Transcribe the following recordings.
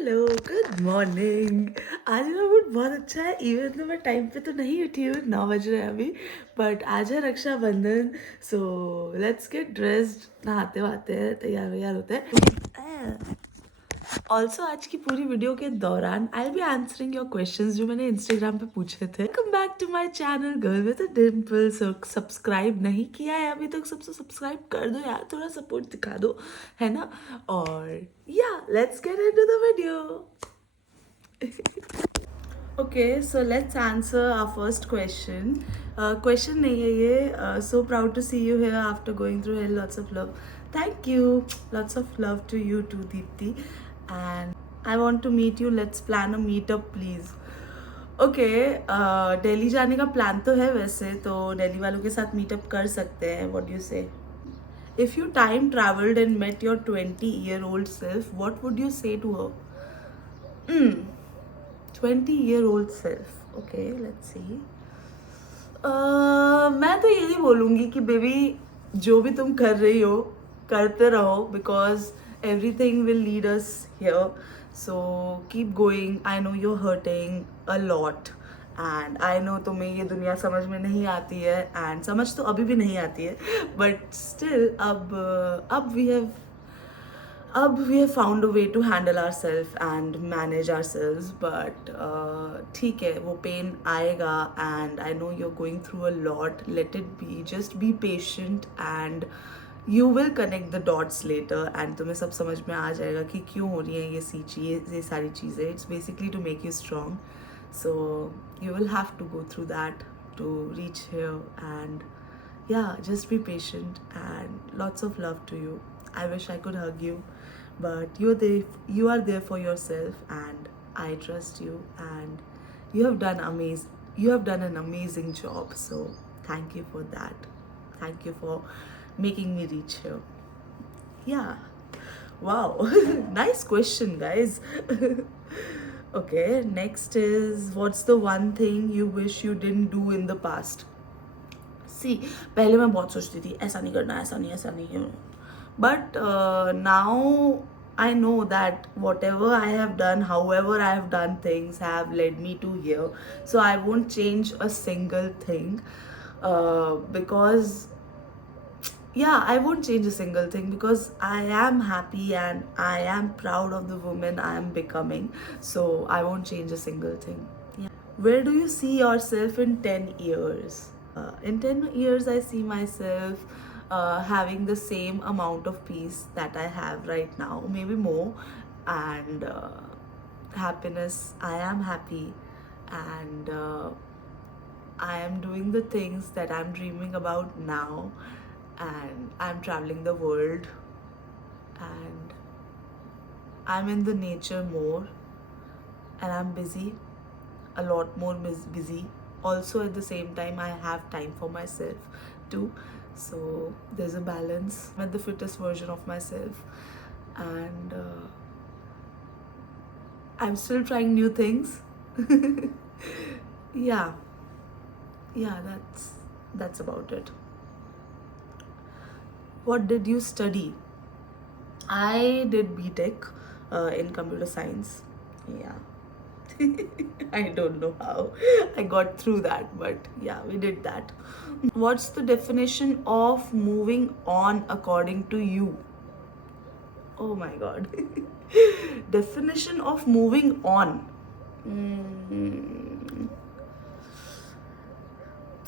Hello good morning. आज मेरा मूड बहुत अच्छा है। इवन तो मैं टाइम पे तो नहीं उठी हूँ, 9 बज रहे हैं अभी, बट आज है Rakshabandhan. So let's get dressed, नहाते वहाते हैं, तैयार वैयार होते हैं। ऑल्सो आज की पूरी वीडियो के दौरान I will be answering your questions जो मैंने इंस्टाग्राम पे पूछे थे। Welcome back to my channel girl with a dimple. So subscribe नहीं किया है अभी तक, सबसे सब्सक्राइब कर दो यार, थोड़ा सपोर्ट दिखा दो, है ना। और या let's get into the video. Okay, so let's answer our first question. Question नहीं है ये. So proud to see you here after going through hell. Lots of love. Thank you. Lots of love to you too, Deepthi. And I want to meet you. Let's plan a meetup, please. Okay, Delhi जाने का प्लान तो है वैसे, तो दिल्ली वालों के साथ मीटअप कर सकते हैं. What you say? If you time travelled and met your 20-year-old self, what would you say to her? 20-year-old self. Okay, let's see. मैं तो यही बोलूँगी कि बेबी, जो भी तुम कर रही हो करते रहो, because everything will lead us here. So keep going. I know you are hurting a lot and I know तुम्हें ये दुनिया समझ में नहीं आती है, एंड समझ तो अभी भी नहीं आती है, बट स्टिल अब we have found a way to handle ourselves and manage ourselves. But ठीक है, वो pain आएगा, and I know you're going through a lot. Let it be. Just be patient and you will connect the dots later, and तुम्हें सब समझ में आ जाएगा कि क्यों हो रही है ये सारी चीज़ें. It's basically to make you strong. So you will have to go through that to reach here, and yeah, just be patient and lots of love to you. I wish I could hug you, but you are there for yourself, and I trust you, and you have done an amazing job. So thank you for that. Thank you for making me reach here. Yeah. Wow. Nice question, guys. Okay, next is, what's the one thing you wish you didn't do in the past? सी, पहले मैं बहुत सोचती थी ऐसा नहीं करना, ऐसा नहीं. But now I know that whatever I have done, however I have done things, have led me to here. So I won't change a single thing, because yeah, I won't change a single thing, because I am happy and I am proud of the woman I am becoming. So I won't change a single thing. Yeah. Where do you see yourself in 10 years? In 10 years, I see myself having the same amount of peace that I have right now, maybe more, and happiness. I am happy, and I am doing the things that I'm dreaming about now, and I'm traveling the world, and I'm in the nature more, and I'm busy, a lot more busy. Also, at the same time, I have time for myself too. So there's a balance. I'm at the fittest version of myself, and I'm still trying new things. Yeah, yeah, that's about it. What did you study? I did BTech in computer science. Yeah. I don't know how I got through that, but yeah, we did that. What's the definition of moving on according to you? Oh my god. Definition of moving on. Mm.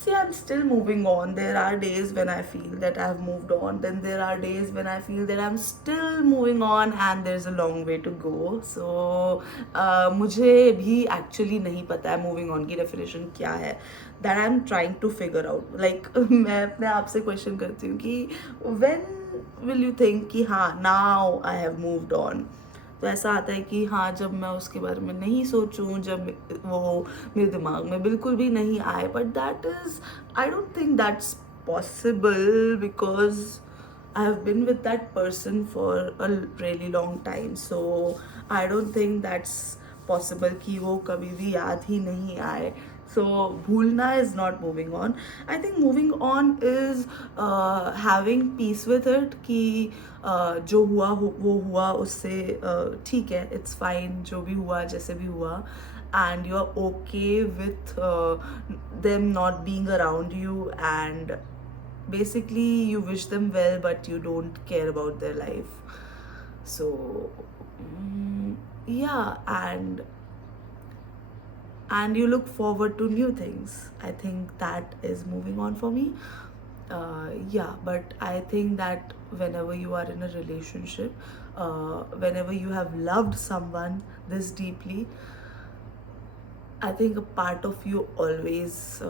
See, I'm still moving on. There are days when I feel that I've moved on. Then there are days when I feel that I'm still moving on and there's a long way to go. So, मुझे भी actually नहीं पता है moving on की definition क्या है. That I'm trying to figure out. Like मैं अपने आप से question करती हूँ कि when will you think कि हाँ, now I have moved on. तो ऐसा आता है कि हाँ, जब मैं उसके बारे में नहीं सोचूं, जब वो मेरे दिमाग में बिल्कुल भी नहीं आए. But that is, I don't think that's possible, because I have been with that person for a really long time. So I don't think that's possible कि वो कभी भी याद ही नहीं आए. So bhulna is not moving on. I think moving on is having peace with it कि जो हुआ वो हुआ, उससे ठीक है, it's fine, जो भी हुआ जैसे भी हुआ, and you're okay with them not being around you, and basically you wish them well but you don't care about their life. So yeah, and you look forward to new things. I think that is moving on for me. Yeah, but I think that whenever you are in a relationship, whenever you have loved someone this deeply, I think a part of you always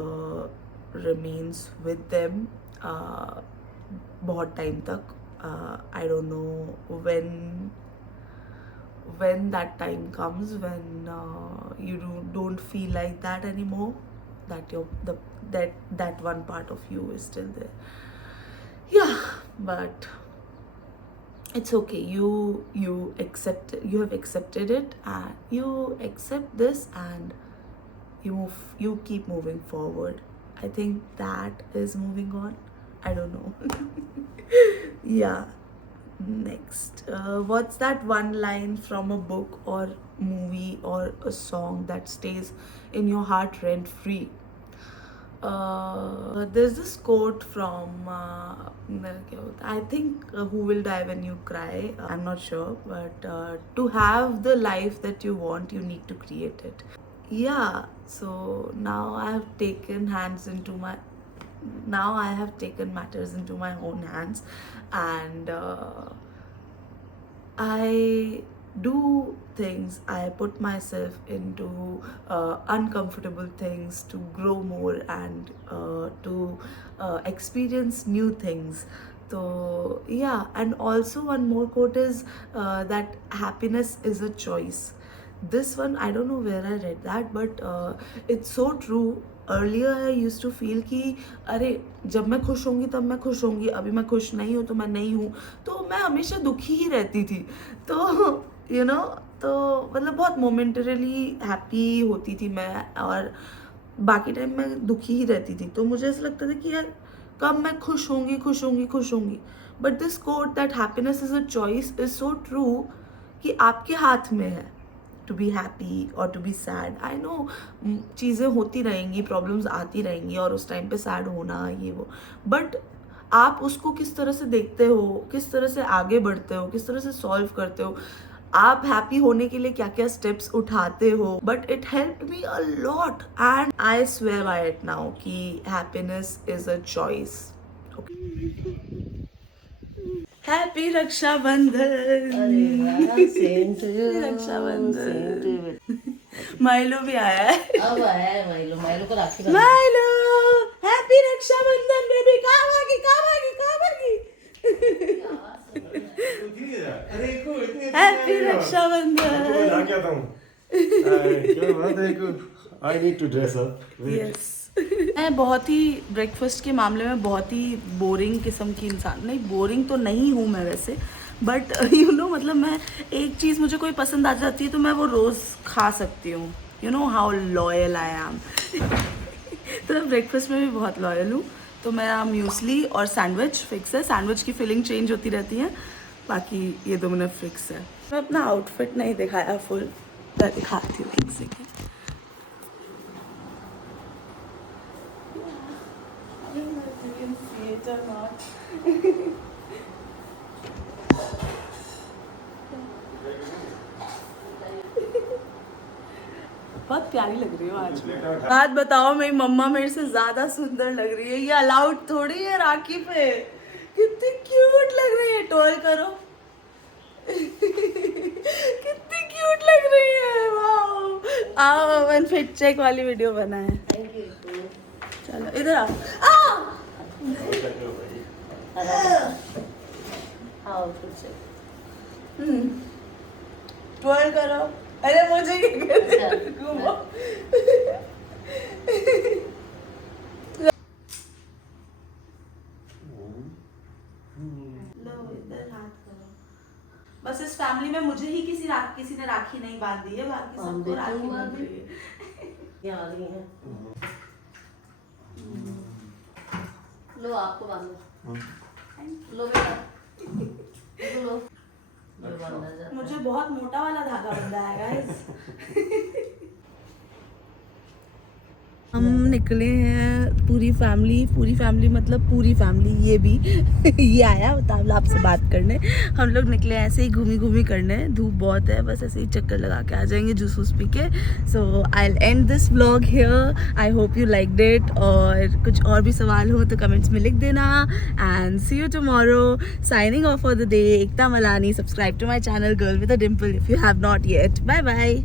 remains with them बहुत टाइम तक. I don't know when that time comes, when you don't feel like that anymore, that that one part of you is still there. Yeah, but it's okay. You accept, you have accepted it, and you accept this, and you keep moving forward. I think that is moving on. I don't know. Yeah. Next, what's that one line from a book or movie or a song that stays in your heart rent free? There's this quote from I think Who Will Die When You Cry. I'm not sure, but to have the life that you want, you need to create it. Yeah, so now I have taken matters into my own hands, and I do things, I put myself into uncomfortable things to grow more, and to experience new things. So yeah, and also one more quote is that happiness is a choice. This one, I don't know where I read that, but it's so true. Earlier I used to feel कि अरे जब मैं खुश होंगी तब मैं खुश होंगी, अभी मैं खुश नहीं हूँ तो मैं नहीं हूँ, तो मैं हमेशा दुखी ही रहती थी. तो तो मतलब बहुत मोमेंटरली हैप्पी होती थी मैं, और बाकी टाइम मैं दुखी ही रहती थी. तो मुझे ऐसा लगता था कि यार कब मैं खुश होंगी खुश होंगी खुश होंगी. But this quote that happiness is a choice is so true कि आपके हाथ में है टू बी हैप्पी और to be sad. I know चीज़ें होती रहेंगी, प्रॉब्लम्स आती रहेंगी, और उस टाइम पे सैड होना ये वो, बट आप उसको किस तरह से देखते हो, किस तरह से आगे बढ़ते हो, किस तरह से सॉल्व करते हो, आप हैप्पी होने के लिए क्या क्या स्टेप्स उठाते हो. But it help me a lot, and I swear by it now कि happiness is a choice. Happy Rakshabandhan. Same to you. Rakshabandhan. Milo भी आया है. अब आया है माइलो. माइलो को राखी बंधना. Milo happy Rakshabandhan baby. कहाँ भागी happy Rakshabandhan. I need to dress up. Yes. मैं बहुत ही ब्रेकफास्ट के मामले में बहुत ही बोरिंग किस्म की इंसान, नहीं बोरिंग तो नहीं हूँ मैं वैसे, बट मतलब मैं एक चीज़ मुझे कोई पसंद आ जाती है तो मैं वो रोज़ खा सकती हूँ. How loyal I am. तो मैं ब्रेकफास्ट में भी बहुत लॉयल हूँ. तो मेरा म्यूसली और सैंडविच फिक्स है. सैंडविच की फिलिंग चेंज होती रहती है, बाकी ये दो मैंने फिक्स है. मैं अपना आउटफिट नहीं दिखाया फुल, मैं दिखाती हूँ एक सेकेंड. बहुत प्यारी लग रही हो आज. बात बताओ, मेरी मम्मा मेरे से ज्यादा सुंदर लग रही है. ये अलाउड थोड़ी है राखी पे. कितनी क्यूट लग रही है. टोल करो. कितनी क्यूट लग रही है. वाओ. आओ अपन फिट चेक वाली वीडियो बनाए. चलो इधर आओ. ट्वेल करो. अरे मुझे घूमो. बस इस फैमिली में मुझे ही किसी ने राखी नहीं बांधी है, बाकी सबको राखी बांध रही है. ये आ रही है। लो आपको बांधो। लो बेटा। लो। ये बांधा जाता मुझे बहुत मोटा वाला धागा बंधा है गाइस। हम निकले हैं पूरी फैमिली मतलब पूरी फैमिली, ये भी ये आया तालाब से बात करने। हम लोग निकले ऐसे ही घूमी करने, धूप बहुत है, बस ऐसे ही चक्कर लगा के आ जाएंगे जूस वूस पी के। So I will end this vlog here. I hope you liked it, और कुछ और भी सवाल हो तो कमेंट्स में लिख देना। And see you tomorrow. Signing off for the day, Ekta Malani. Subscribe to my channel girl with a dimple if you have not yet. Bye bye.